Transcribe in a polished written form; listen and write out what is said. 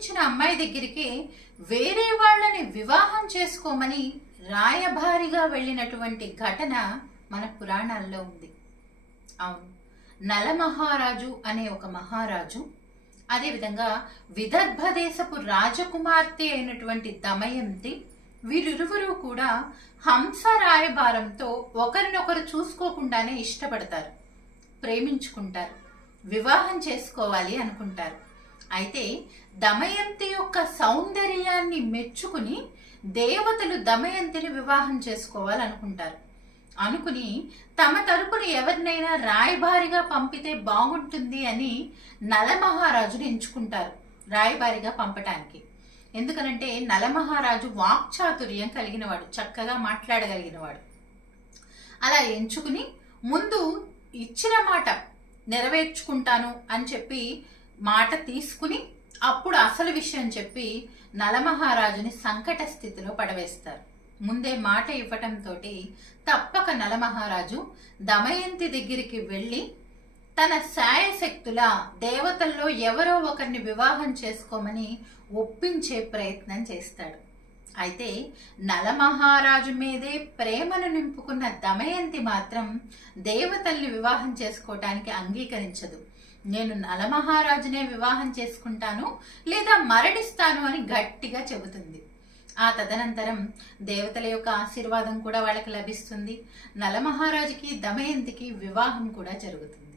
ప్రేమించిన అమ్మాయి దగ్గరికి వేరే వాళ్ళని వివాహం చేసుకోమని రాయబారిగా వెళ్ళినటువంటి ఘటన మన పురాణాల్లో ఉంది. అవును, నలమహారాజు అనే ఒక మహారాజు, అదేవిధంగా విదర్భ దేశపు రాజకుమార్తె అయినటువంటి దమయంతి, వీరిరువురు కూడా హంస రాయబారంతో ఒకరినొకరు చూసుకోకుండానే ఇష్టపడతారు, ప్రేమించుకుంటారు, వివాహం చేసుకోవాలి అనుకుంటారు. అయితే దమయంతి యొక్క సౌందర్యాన్ని మెచ్చుకుని దేవతలు దమయంతిని వివాహం చేసుకోవాలనుకుంటారు. అనుకుని తమ తరపున ఎవరినైనా రాయబారిగా పంపితే బాగుంటుంది అని నలమహారాజును ఎంచుకుంటారు రాయబారిగా పంపటానికి. ఎందుకనంటే నలమహారాజు వాక్చాతుర్యం కలిగినవాడు, చక్కగా మాట్లాడగలిగినవాడు. అలా ఎంచుకుని ముందు ఇచ్చిన మాట నెరవేర్చుకుంటాను అని చెప్పి మాట తీసుకుని అప్పుడు అసలు విషయం చెప్పి నలమహారాజుని సంకట స్థితిలో పడవేస్తారు. ముందే మాట ఇవ్వటంతో తప్పక నలమహారాజు దమయంతి దగ్గరికి వెళ్ళి తన శాయశక్తుల దేవతల్లో ఎవరో ఒకరిని వివాహం చేసుకోమని ఒప్పించే ప్రయత్నం చేస్తాడు. అయితే నలమహారాజు మీదే ప్రేమను నింపుకున్న దమయంతి మాత్రం దేవతల్ని వివాహం చేసుకోవటానికి అంగీకరించదు. నేను నలమహారాజునే వివాహం చేసుకుంటాను లేదా మరణిస్తాను అని గట్టిగా చెబుతుంది. ఆ తదనంతరం దేవతల యొక్క ఆశీర్వాదం కూడా వాళ్ళకి లభిస్తుంది. నలమహారాజుకి దమయంతికి వివాహం కూడా జరుగుతుంది.